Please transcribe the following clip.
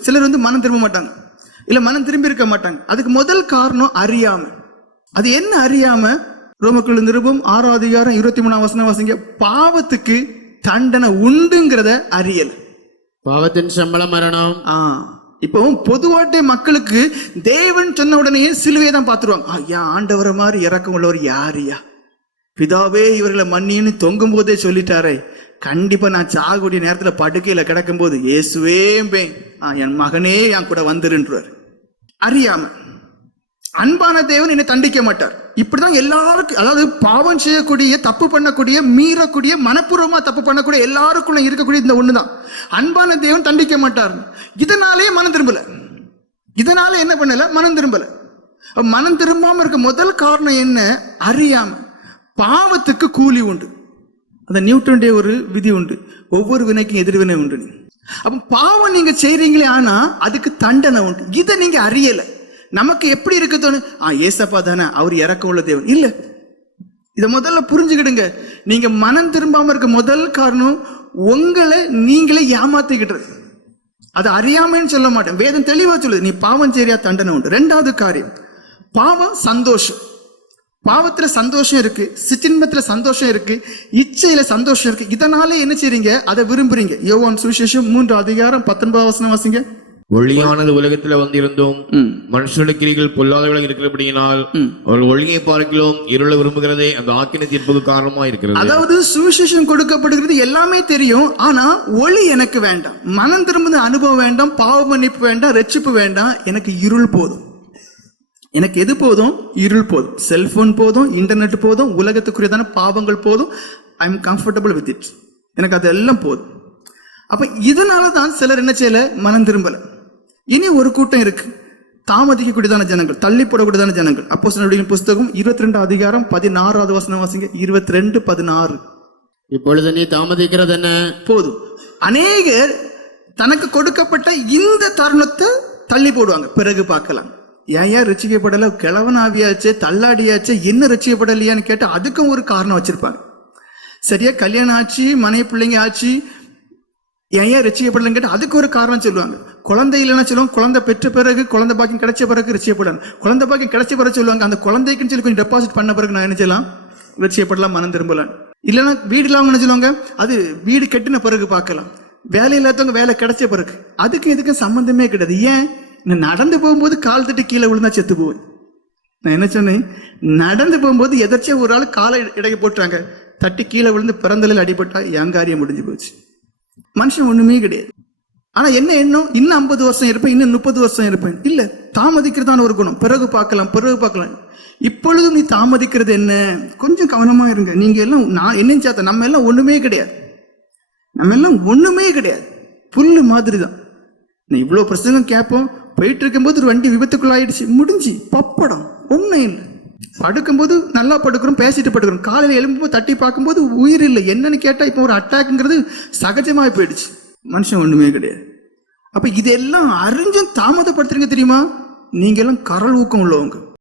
சிலர் வந்து மனம் திரும்ப மாட்டாங்க. இல்ல மனம் திரும்பி இருக்க மாட்டாங்க. அதுக்கு முதல் காரணம் அறியாம. அது என்ன அறியாம? ரோமக்குழு நிருபம் ஆறாவது அதிகாரம் இருபத்தி மூணாம் வசனம் வாசிங்க. பாவத்துக்கு தண்டனை உண்டுங்கிறத அறியல். பாவத்தின் சம்பளம் மரணம். ஆ. இப்போ பொதுவாட்டே மக்களுக்கு தேவன் சொன்ன உடனே சிலுவையை தான் பார்த்துருவாங்க. ஐயா ஆண்டவரை மாதிரி இறக்கம் உள்ளவர் யாருயா பிதாவே இவர்களை மன்னின்னு தொங்கும் போதே சொல்லிட்டாரே. கண்டிப்பா நான் சாகக்கூடிய நேரத்துல படுக்கையில கிடக்கும் போது இயேசுவேம்பேன் என் மகனே என் கூட வந்துருன்றார். அறியாம. அன்பான தேவன் என்னை தண்டிக்க மாட்டார். இப்படிதான் எல்லாருக்கும் அதாவது பாவம் செய்யக்கூடிய தப்பு பண்ணக்கூடிய மீறக்கூடிய மனப்பூர்வமா தப்பு பண்ணக்கூடிய எல்லாருக்குள்ள இருக்கக்கூடிய இந்த ஒண்ணுதான். அன்பான தேவன் தண்டிக்க மாட்டார். இதனாலே மனம் திரும்பல. இதனால என்ன பண்ணல? மனம் திரும்பல. மனம் திரும்பாம இருக்க முதல் காரணம் என்ன? அறியாம. பாவத்துக்கு கூலி உண்டு. அந்த நியூட்டனுடைய ஒரு விதி உண்டு. ஒவ்வொரு வினைக்கும் எதிர்வினை உண்டு. அப்ப பாவம் நீங்க செய்றீங்களே ஆனா அதுக்கு தண்டனை உண்டு. இதை நீங்க அறியல. நமக்கு எப்படி இருக்கு தோணும் ஆ ஏசப்பா தானே அவர் இறக்க உள்ள தேவன். இல்ல. இதை முதல்ல புரிஞ்சுக்கிடுங்க. நீங்க மனம் திரும்பாம இருக்க முதல் காரணம் உங்களை நீங்களே ஏமாத்திக்கிட்டு அது அறியாமைன்னு சொல்ல மாட்டேன். வேதம் தெளிவா சொல்லுது நீ பாவம் சரியா தண்டனை உண்டு. ரெண்டாவது காரியம் பாவம் சந்தோஷம். பாவத்துல சந்தோஷம் இருக்கு சிற்றின்பத்துல சந்தோஷம் இருக்கு இச்சையில சந்தோஷம் இருக்கு. இதனால என்ன செய்றீங்க? அதை விரும்புறீங்க. யோவான் சுவிசேஷம் மூன்று அதிகாரம் பத்தொன்பது வசனம் வாசிங்க. ஒளியானது உலகத்துல வந்திருந்தோம். மனுஷனுடைய கிரிகள் பொல்லாதவளாக இருக்கிறபடியினால் அவர்கள் ஒளியை பார்க்கிலும் இருள விரும்புகிறதே அந்த ஆக்கின தீர்ப்புக்கு காரணமா இருக்கிறது. அதாவது சுவிசேஷம் கொடுக்கப்படுகிறது எல்லாமே தெரியும் ஆனா ஒளி எனக்கு வேண்டாம். மனம் திரும்புத அனுபவம் வேண்டாம் பாவ மன்னிப்பு வேண்டாம் ரட்சிப்பு வேண்டாம். எனக்கு இருள் போதும். எனக்கு எது போதும்? இருள் போதும். செல்போன் போதும் இன்டர்நெட் போதும் உலகத்துக்குரியதான பாவங்கள் போதும். I am comfortable with it எனக்கு அது எல்லாம் போதும். அப்ப இதனால தான் சிலர் என்ன செய்யல? மனம் திரும்பல. இனி ஒரு கூட்டம் இருக்கு. தாமதிக்கக்கூடியதான ஜனங்கள் தள்ளி போடக்கூடியதான ஜனங்கள். அப்போ புஸ்தகம் இருபத்தி ரெண்டு அதிகாரம் பதினாறாவது வசனம் வாசிங்க. இருபத்தி ரெண்டு பதினாறு. இப்பொழுது நீ தாமதிக்கிறது என்ன? போதும். அநேகர் தனக்கு கொடுக்கப்பட்ட இந்த தருணத்தை தள்ளி போடுவாங்க. பிறகு பார்க்கலாம். ஏன் ஏன் ரசிக்கப்படல? கிழவன் ஆவியாச்சே தள்ளாடியாச்சே என்ன ரசிக்கப்படலையான்னு கேட்டு அதுக்கும் ஒரு காரணம் வச்சிருப்பாங்க சரியா கல்யாணம் ஆச்சு மனைவி பிள்ளைங்க ஆச்சு ஏன் ஏன் ரசிக்கப்படலன்னு கேட்டு அதுக்கு ஒரு காரணம் சொல்லுவாங்க. குழந்தை இல்லைன்னு சொல்லுவாங்க குழந்தை பெற்ற பிறகு குழந்தை பாக்கியம் கிடைச்ச பிறகு ரசிக்கப்படலாம். குழந்தை பாக்கியம் கிடைச்ச பிறகு சொல்லுவாங்க அந்த குழந்தைக்குன்னு சொல்லி கொஞ்சம் டெபாசிட் பண்ண பிறகு நான் என்ன செய்யலாம்? ரசிக்கப்படலாம் மனம் திரும்பலாம். இல்லைன்னா வீடு இல்லாம என்ன சொல்லுவாங்க? அது வீடு கட்டின பிறகு பார்க்கலாம். வேலை இல்லாதவங்க வேலை கிடைச்ச பிறகு. அதுக்கு இதுக்கும் சம்பந்தமே கிடையாது. ஏன்? நான் நடந்து போகும்போது கால் தட்டி கீழே விழுந்தா செத்து போவேன். நான் என்ன சொன்னேன்? நடந்து போகும்போது எதர்ச்சியா ஒரு ஆள் காலை இடைய போட்டாங்க தட்டி கீழே விழுந்து பிறந்தலில் அடிபட்டா என் காரியம் முடிஞ்சு போச்சு. மனுஷன் ஒண்ணுமே கிடையாது. ஆனா என்ன எண்ணம்? இன்னும் ஐம்பது வருஷம் இருப்பேன் இன்னும் முப்பது வருஷம் இருப்பேன். இல்ல தாமதிக்கிறதான ஒரு குணம். பிறகு பார்க்கலாம் பிறகு பார்க்கலாம். இப்பொழுதும் நீ தாமதிக்கிறது என்ன? கொஞ்சம் கவனமா இருங்க. நீங்க எல்லாம் நான் என்னன்னு சேர்த்த நம்ம எல்லாம் ஒண்ணுமே கிடையாது. நம்ம எல்லாம் ஒண்ணுமே கிடையாது. புல்லு மாதிரி தான் நான் இவ்வளோ பிரசங்கம் கேட்போம் போயிட்டு இருக்கும்போது ஒரு வண்டி விபத்துக்குள்ளாயிடுச்சு. முடிஞ்சு. பப்படம். ஒன்றும் இல்லை. படுக்கும்போது நல்லா படுக்கிறோம் பேசிட்டு படுக்கிறோம். காலையில் எழும்பும்போது தட்டி பார்க்கும்போது உயிர் இல்லை. என்னன்னு கேட்டால் இப்போ ஒரு அட்டாக்குங்கிறது சகஜமாகி போயிடுச்சு. மனுஷன் ஒன்றுமே கிடையாது. அப்போ இதெல்லாம் அறிஞ்சும் தாமதப்படுத்துறீங்க தெரியுமா? நீங்க எல்லாம் கரல் ஊக்கம் உள்ளவங்க.